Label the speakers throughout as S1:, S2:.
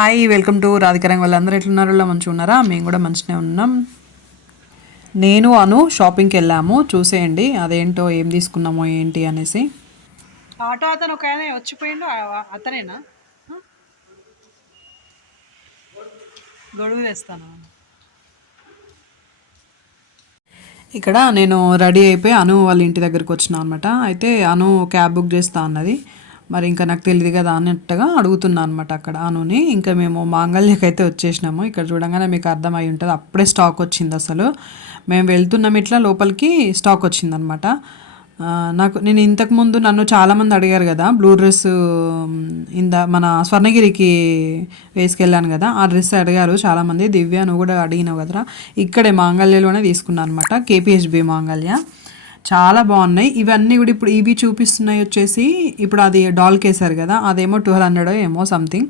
S1: Hi welcome to రాధికరంగ వాళ్ళందరూ ఎట్లున్నారో? మంచిగా ఉన్నారా? మేము కూడా మంచిగానే ఉన్నాం. నేను అను షాపింగ్కి వెళ్ళాము. చూసేయండి అదేంటో ఏం తీసుకున్నామో ఏంటి అనేసి.
S2: ఆటో అతను ఒక ఆయన వచ్చిపోయిండు అతనేనా? గొడుగు తెస్తాను
S1: ఇక్కడ నేను రెడీ అయిపోయి అను వాళ్ళ ఇంటి దగ్గరికి వచ్చిన అనమాట అయితే అను క్యాబ్ బుక్ చేస్తా అన్నది. మరి ఇంకా నాకు తెలియదు కదా అన్నట్టుగా అడుగుతున్నా అనమాట అక్కడ అనుని. ఇంకా మేము మాంగళ్యకి అయితే వచ్చేసినాము. ఇక్కడ చూడంగానే మీకు అర్థమై ఉంటుంది. అప్పుడే స్టాక్ వచ్చింది అసలు. మేము వెళ్తున్నాం ఇట్లా లోపలికి స్టాక్ వచ్చిందనమాట నాకు నేను ఇంతకుముందు నన్ను చాలామంది అడిగారు కదా బ్లూ డ్రెస్ ఇంద మన స్వర్ణగిరికి వేసుకెళ్ళాను కదా ఆ డ్రెస్ అడిగారు చాలామంది. దివ్య నువ్వు కూడా అడిగినావు కదరా. ఇక్కడే మాంగళ్యలోనే తీసుకున్నాను అనమాట కేపీహెచ్బి మాంగళ్య. చాలా బాగున్నాయి. ఇవన్నీ కూడా ఇప్పుడు ఇవి చూపిస్తున్నాయి వచ్చేసి ఇప్పుడు అది డాల్ కేసారు కదా అదేమో ట్వెల్వ్ హండ్రెడ్ ఏమో సంథింగ్.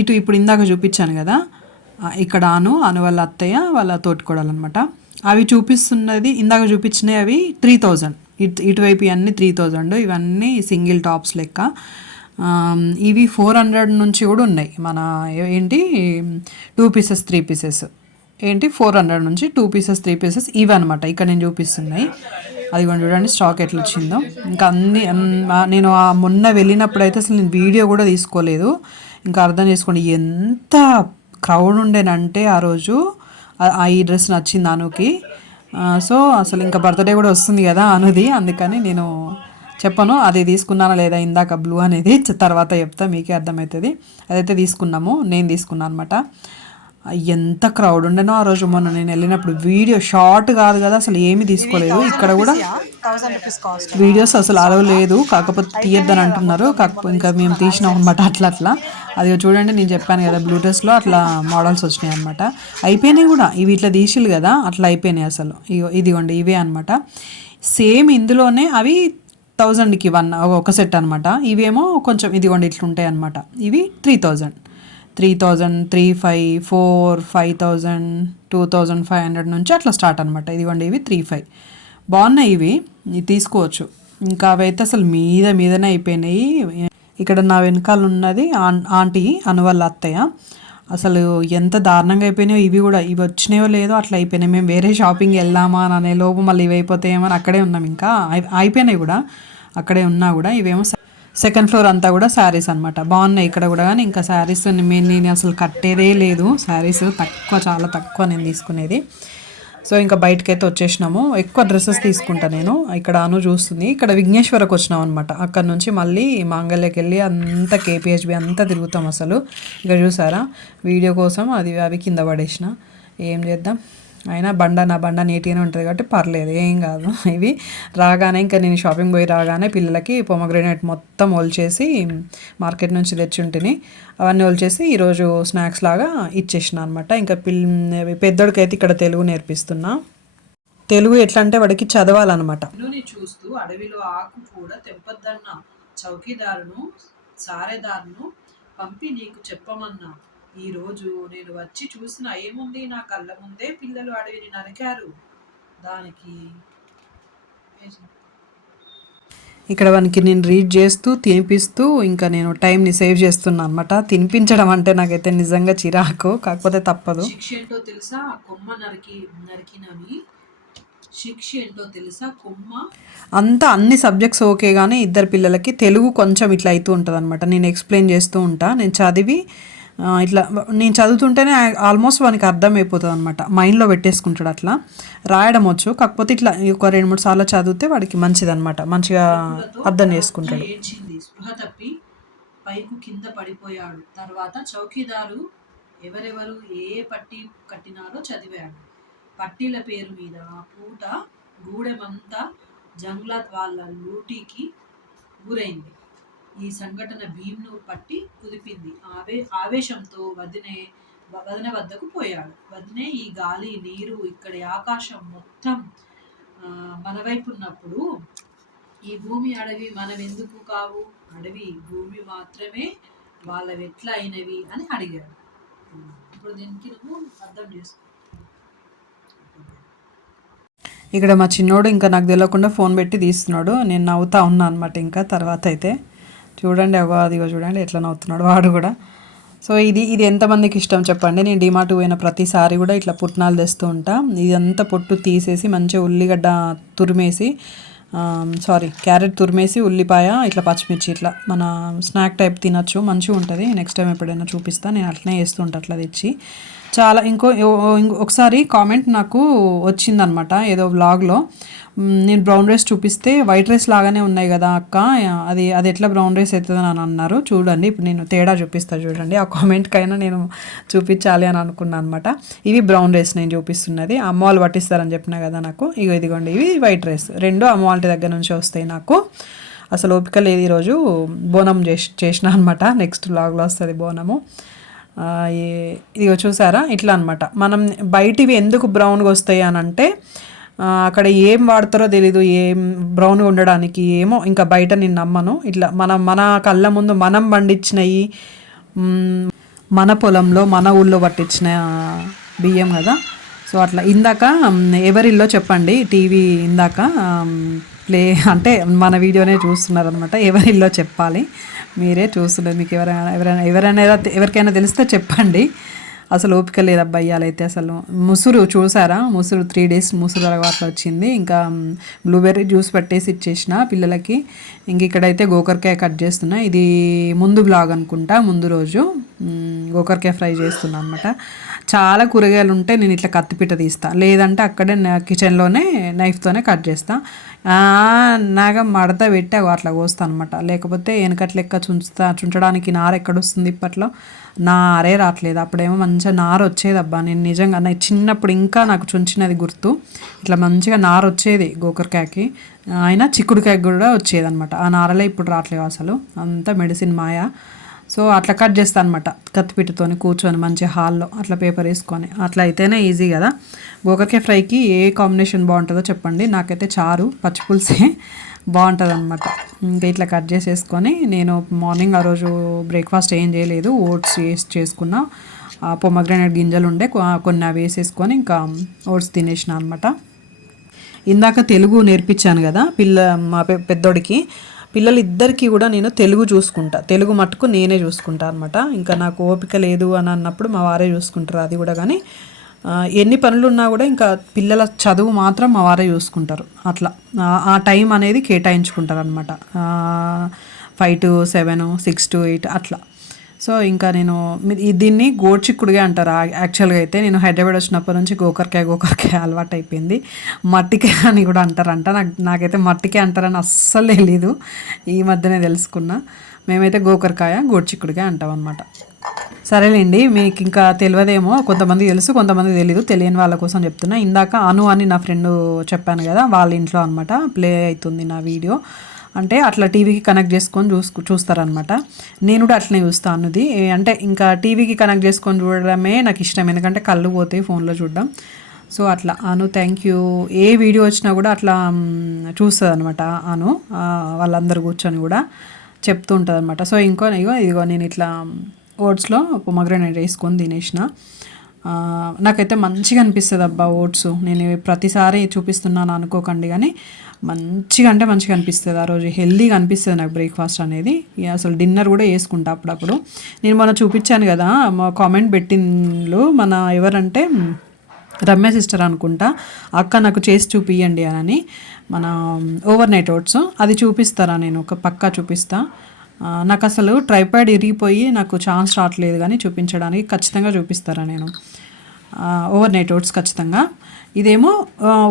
S1: ఇటు ఇప్పుడు ఇందాక చూపించాను కదా ఇక్కడ అను అను వాళ్ళ అత్తయ్య వాళ్ళ తోటికోడలు అనమాట అవి చూపిస్తున్నది ఇందాక చూపించినవి అవి త్రీ థౌజండ్ ఇటు ఇటువైపు ఇవన్నీ త్రీ థౌజండ్ ఇవన్నీ సింగిల్ టాప్స్ లెక్క. ఇవి ఫోర్ హండ్రెడ్ నుంచి కూడా ఉన్నాయి. మన ఏంటి టూ పీసెస్ త్రీ పీసెస్. ఏంటి? ఫోర్ హండ్రెడ్ నుంచి టూ పీసెస్ త్రీ పీసెస్ ఇవి అనమాట ఇక్కడ నేను చూపిస్తున్నాయి. అది కూడా చూడండి స్టాక్ ఎట్లా వచ్చిందో ఇంకా అన్ని నేను ఆ మొన్న వెళ్ళినప్పుడు అయితే అసలు నేను వీడియో కూడా తీసుకోలేదు. ఇంకా అర్థం చేసుకోండి ఎంత క్రౌడ్ ఉండేనంటే ఆ రోజు ఆ- ఈ డ్రెస్ నచ్చింది అనుకి. సో అసలు ఇంకా బర్త్డే కూడా వస్తుంది కదా అనుది. అందుకని నేను చెప్పను అది తీసుకున్నానా లేదా ఇందాక బ్లూ అనేది తర్వాత చెప్తా మీకే అర్థమవుతుంది. అదైతే తీసుకున్నాము నేను తీసుకున్నాను అనమాట ఎంత క్రౌడ్ ఉండేనో ఆ రోజు మొన్న నేను వెళ్ళినప్పుడు. వీడియో షార్ట్ కాదు కదా అసలు ఏమీ తీసుకోలేదు. ఇక్కడ కూడా వీడియోస్ అసలు అలవ్ లేదు. కాకపోతే తీయొద్దని అంటున్నారు. కాకపోతే ఇంకా మేము తీసినాం అనమాట అట్లా అట్లా. అది చూడండి నేను చెప్పాను కదా బ్లూటూత్లో అట్లా మోడల్స్ వచ్చినాయి అనమాట అయిపోయినాయి కూడా. ఇవి ఇట్లా తీసిలు కదా అట్లా అయిపోయినాయి అసలు. ఇగో ఇదిగోండి ఇవే అనమాట సేమ్ ఇందులోనే అవి థౌజండ్కి వన్ ఒక సెట్ అనమాట ఇవేమో కొంచెం ఇదిగోండి ఇట్లుంటాయి అనమాట ఇవి three thousand three thousand three five four five thousand two thousand five hundred నుంచి అట్లా స్టార్ట్ అనమాట ఇదిగోండి ఇవి త్రీ ఫైవ్. బాగున్నాయి ఇవి. తీసుకోవచ్చు. ఇంకా అవైతే అసలు మీద మీదనే అయిపోయినాయి. ఇక్కడ నా వెనకాల ఉన్నది ఆన్ ఆంటీ అనువల్ల అత్తయ్య. అసలు ఎంత దారుణంగా అయిపోయినాయో ఇవి కూడా. ఇవి వచ్చినాయో లేదో అట్లా అయిపోయినాయి. మేము వేరే షాపింగ్ వెళ్దామా అని అనే లోపు మళ్ళీ ఇవి అయిపోతాయేమో అక్కడే ఉన్నాం ఇంకా. అయిపోయినాయి కూడా. అక్కడే ఉన్నా కూడా. ఇవేమో సెకండ్ ఫ్లోర్ అంతా కూడా శారీస్ అనమాట బాగున్నాయి ఇక్కడ కూడా కానీ ఇంకా శారీస్ నేను నేను అసలు కట్టేదే లేదు. శారీస్ తక్కువ చాలా తక్కువ నేను తీసుకునేది. సో ఇంకా బయటకి అయితే వచ్చేసినాము. ఎక్కువ డ్రెస్సెస్ తీసుకుంటా నేను. ఇక్కడ అను చూస్తుంది. ఇక్కడ విఘ్నేశ్వరకు వచ్చినాం అనమాట అక్కడ నుంచి మళ్ళీ మాంగళ్యకి వెళ్ళి అంతా కేపీహెచ్బి అంతా తిరుగుతాం అసలు. ఇక్కడ చూసారా? వీడియో కోసం అది అవి కింద పడేసిన. ఏం చేద్దాం? అయినా బండ నా బండ నీట్గానే ఉంటుంది కాబట్టి పర్లేదు ఏం కాదు. ఇవి రాగానే ఇంకా నేను షాపింగ్ పోయి రాగానే పిల్లలకి పొమగ్రెనేట్ మొత్తం ఒలిచేసి మార్కెట్ నుంచి తెచ్చి ఉంటిని అవన్నీ ఒలిచేసి ఈరోజు స్నాక్స్ లాగా ఇచ్చేసిన అనమాట ఇంకా పిల్ పెద్దోడికి అయితే ఇక్కడ తెలుగు నేర్పిస్తున్నా. తెలుగు ఎట్లా అంటే వాడికి చదవాలన్నమాట.
S2: చూస్తూ అడవిలో ఆకు కూడా తెంపద్దన్న చౌకీదారును సారేదారును పంపి నీకు చెప్పమన్నా. ఈ రోజు నేను వచ్చి చూసిన ఏముంది? నా కళ్ళ ముందే పిల్లలు అడవిని నరికారు. దానికి
S1: ఇక్కడ వానికి నేను రీడ్ చేస్తూ తినిపిస్తూ ఇంకా నేను టైంని సేవ్ చేస్తున్నా అనమాట తినిపించడం అంటే నాకైతే నిజంగా చిరాకు కాకపోతే తప్పదు.
S2: శిక్ష ఏంటో తెలుసా? కొమ్మ నరికి నరికినని శిక్ష ఏంటో తెలుసా? కొమ్మ?
S1: అంతా అన్ని సబ్జెక్ట్స్ ఓకే కానీ ఇద్దరు పిల్లలకి తెలుగు కొంచెం ఇట్లా అవుతూ ఉంటుంది అనమాట నేను ఎక్స్ప్లెయిన్ చేస్తూ ఉంటా. నేను చదివి ఇట్లా నేను చదువుతుంటేనే ఆల్మోస్ట్ వానికి అర్థం అయిపోతుంది అనమాట మైండ్లో పెట్టేసుకుంటాడు అట్లా. రాయడం వచ్చు. కాకపోతే ఇట్లా ఒక రెండు మూడు సార్లు చదివితే వాడికి మంచిది అనమాట మంచిగా అర్థం చేసుకుంటాడు.
S2: స్పృహ తప్పి పైకు కింద పడిపోయాడు. తర్వాత చౌకీదారు ఎవరెవరు ఏ పట్టీ పట్టి కట్టినారో చదివాడు. పట్టీల పేరు మీద ఆ పూట గూడెమంతా జంగ్లాత్ వాళ్ళ లూటీకి గురైంది ఈ సంఘటన భీమ్ను పట్టి కుదిపింది. ఆవే ఆవేశంతో వదినే వదిన వద్దకు పోయాడు. వదినే ఈ గాలి నీరు ఇక్కడి ఆకాశం మొత్తం మన వైపు ఉన్నప్పుడు ఈ భూమి అడవి మనం ఎందుకు కావు? అడవి భూమి మాత్రమే వాళ్ళ ఎట్లా అయినవి అని అడిగాడు. ఇప్పుడు దీనికి నువ్వు అర్థం చేసుకో.
S1: ఇక్కడ మా చిన్నోడు ఇంకా నాకు తెలియకుండా ఫోన్ పెట్టి తీస్తున్నాడు. నేను నవ్వుతా ఉన్నా అనమాట ఇంకా తర్వాత అయితే. చూడండి అగో అదిగో చూడండి ఎట్లా నవ్వుతున్నాడు వాడు కూడా. సో ఇది ఇది ఎంతమందికి ఇష్టం చెప్పండి. నేను డిమార్ట్ పోయిన ప్రతిసారి కూడా ఇట్లా పుట్నాలు తెస్తూ ఉంటా. ఇదంతా పొట్టు తీసేసి మంచిగా ఉల్లిగడ్డ తురిమేసి సారీ క్యారెట్ తురిమేసి ఉల్లిపాయ ఇట్లా పచ్చిమిర్చి ఇట్లా మన స్నాక్ టైప్ తినచ్చు మంచిగా ఉంటుంది. నెక్స్ట్ టైం ఎప్పుడైనా చూపిస్తా. నేను అట్లనే వేస్తుంటా అట్లా తెచ్చి. చాలా ఇంకో ఇంకో- ఒకసారి కామెంట్ నాకు వచ్చిందనమాట ఏదో వ్లాగ్లో. నేను బ్రౌన్ రైస్ చూపిస్తే వైట్ రైస్ లాగానే ఉన్నాయి కదా అక్క అది అది ఎట్లా బ్రౌన్ రైస్ అవుతుంది అని అన్నారు. చూడండి ఇప్పుడు నేను తేడా చూపిస్తాను చూడండి ఆ కామెంట్కైనా నేను చూపించాలి అని అనుకున్నాను అనమాట. ఇవి బ్రౌన్ రైస్ నేను చూపిస్తున్నది అమ్మ వాళ్ళు పట్టిస్తారని చెప్పిన కదా నాకు. ఇగో ఇదిగోండి ఇవి వైట్ రైస్ రెండు అమ్మ వాళ్ళ దగ్గర నుంచి వస్తాయి నాకు. అసలు ఓపిక లేదు ఈరోజు బోనం చేసి చేసిన అనమాట నెక్స్ట్ బ్లాగ్లో వస్తుంది బోనము. ఇదిగో చూసారా? ఇట్లా అనమాట మనం బయటివి ఎందుకు బ్రౌన్గా వస్తాయి అని అంటే అక్కడ ఏం వాడతారో తెలీదు ఏం బ్రౌన్గా ఉండడానికి ఏమో ఇంకా బయట నేను నమ్మను. ఇట్లా మన మన కళ్ళ ముందు మనం పండించినవి మన పొలంలో మన ఊళ్ళో పట్టించిన బియ్యం కదా. సో అట్లా ఇందాక ఎవరిల్లో చెప్పండి? టీవీ ఇందాక ప్లే అంటే మన వీడియోనే చూస్తున్నారు అనమాట ఎవరిల్లో చెప్పాలి? మీరే చూస్తున్నారు. మీకు ఎవరైనా ఎవరైనా ఎవరైనా ఎవరికైనా తెలిస్తే చెప్పండి. అసలు ఓపిక లేదు అబ్బాయిలైతే అసలు. ముసురు చూసారా? ముసురు త్రీ డేస్ ముసురు అలవాట్లు వచ్చింది. ఇంకా బ్లూబెర్రీ జ్యూస్ పట్టేసి ఇచ్చేసిన పిల్లలకి. ఇంక ఇక్కడైతే గోకరకాయ కట్ చేస్తున్నా. ఇది ముందు బ్లాగ్ అనుకుంటా. ముందు రోజు మ్, గోకరకాయ ఫ్రై చేస్తున్నా అనమాట చాలా కూరగాయలు ఉంటే నేను ఇట్లా కత్తిపీట తీస్తా. లేదంటే అక్కడే నా కిచెన్లోనే నైఫ్తోనే కట్ చేస్తా. ఆ, మడత పెట్టి అట్లా కోస్తాను అనమాట లేకపోతే వెనకట్లెక్క చుంచుతా. చుంచడానికి నార ఎక్కడొస్తుంది ఇప్పట్లో? నారే రావట్లేదు అప్పుడేమో మంచిగా నార వచ్చేది అబ్బా నేను నిజంగా నా చిన్నప్పుడు ఇంకా నాకు చుంచినది గుర్తు. ఇట్లా మంచిగా నార వచ్చేది గోకరకాయకి. అయినా చిక్కుడుకాయకి కూడా వచ్చేది అనమాట ఆ నారలే ఇప్పుడు రావట్లేవు అసలు. అంతా మెడిసిన్ మాయా. సో అట్లా కట్ చేస్తాను అనమాట కత్తిపీటతోని కూర్చొని మంచి హాల్లో అట్లా పేపర్ వేసుకొని. అట్లా అయితేనే ఈజీ కదా. గోకరకాయ ఫ్రైకి ఏ కాంబినేషన్ బాగుంటుందో చెప్పండి. నాకైతే చారు పచ్చిపులుసే బాగుంటుంది అనమాట ఇంకా ఇట్లా కట్ చేసేసుకొని నేను మార్నింగ్ ఆ రోజు బ్రేక్ఫాస్ట్ ఏం చేయలేదు. ఓట్స్ వేసి చేసుకున్న. పొమగ్రానేట్ గింజలు ఉండే కొన్ని అవి వేసేసుకొని ఇంకా ఓట్స్ తినేసిన అనమాట ఇందాక తెలుగు నేర్పించాను కదా పిల్ల మా పెద్దోడికి. పిల్లలిద్దరికీ కూడా నేను తెలుగు చూసుకుంటా. తెలుగు మట్టుకు నేనే చూసుకుంటా అనమాట ఇంకా నాకు ఓపిక లేదు అని అన్నప్పుడు మా వారే చూసుకుంటారు అది కూడా కానీ ఎన్ని పనులు ఉన్నా కూడా ఇంకా పిల్లల చదువు మాత్రం మా వారే చూసుకుంటారు. అట్లా. ఆ టైం అనేది కేటాయించుకుంటారు అనమాట five to seven six to eight అట్లా. సో ఇంకా నేను దీన్ని గోడ్చిక్కుడుగా అంటారు. యాక్చువల్గా అయితే నేను హైదరాబాద్ వచ్చినప్పటి నుంచి గోకరకాయ గోకరకాయ అలవాటు అయిపోయింది. మట్టికాయ అని కూడా అంటారంట. నాకు నాకైతే మట్టికాయ అంటారని అస్సలు తెలీదు. ఈ మధ్యనే తెలుసుకున్నా. మేమైతే గోకరకాయ గోడ్చిక్కుడుగా అంటాం అనమాట సరేలేండి మీకు ఇంకా తెలియదేమో కొంతమంది తెలుసు కొంతమంది తెలియదు తెలియని వాళ్ళ కోసం చెప్తున్నా. ఇందాక అను అని నా ఫ్రెండ్ చెప్పాను కదా వాళ్ళ ఇంట్లో అనమాట ప్లే అవుతుంది నా వీడియో. అంటే అట్లా టీవీకి కనెక్ట్ చేసుకొని చూసుకు చూస్తారనమాట నేను కూడా అట్లనే చూస్తాను అన్నది. అంటే ఇంకా టీవీకి కనెక్ట్ చేసుకొని చూడడమే నాకు ఇష్టం. ఎందుకంటే కళ్ళు పోతాయి ఫోన్లో చూడడం. సో అట్లా. అను థ్యాంక్ యూ ఏ వీడియో వచ్చినా కూడా అట్లా చూస్తుంది అనమాట అను. వాళ్ళందరూ కూర్చొని కూడా చెప్తూ ఉంటుంది అనమాట సో ఇంకో ఇగో ఇదిగో నేను ఇట్లా ఓట్స్లో పొమగ్రనేట్ వేసుకొని తినేసిన. నాకైతే మంచిగా అనిపిస్తుంది అబ్బా ఓట్స్. నేను ప్రతిసారి చూపిస్తున్నాను అనుకోకండి కానీ మంచిగా అంటే మంచిగా అనిపిస్తుంది ఆ రోజు. హెల్దీగా అనిపిస్తుంది నాకు బ్రేక్ఫాస్ట్ అనేది. అసలు డిన్నర్ కూడా వేసుకుంటా అప్పుడప్పుడు. నేను మొన్న చూపించాను కదా మా కామెంట్ పెట్టిండ్లు. మన ఎవరంటే రమ్య సిస్టర్ అనుకుంటా అక్క నాకు చేసి చూపియండి అని. మన ఓవర్ నైట్ ఓట్స్. అది చూపిస్తారా నేను? ఒక పక్కా చూపిస్తాను నాకు అసలు ట్రైపాడ్ ఇరిగిపోయి నాకు ఛాన్స్ రావట్లేదు కానీ చూపించడానికి ఖచ్చితంగా చూపిస్తారా నేను. ఓవర్ నైట్ ఓట్స్ ఖచ్చితంగా. ఇదేమో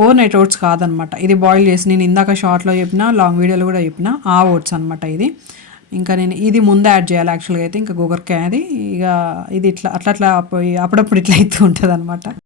S1: ఓవర్ నైట్ ఓట్స్ కాదనమాట. ఇది బాయిల్ చేసి నేను ఇందాక షార్ట్లో చెప్పిన లాంగ్ వీడియోలో కూడా చెప్పిన ఆ ఓట్స్ అనమాట ఇది. ఇంకా నేను ఇది ముందే యాడ్ చేయాలి యాక్చువల్గా అయితే ఇంకా గోగర్కాయ అది ఇక ఇది ఇట్లా అట్లా అట్లా పోయి అప్పుడప్పుడు ఇట్లా అవుతూ ఉంటుంది అనమాట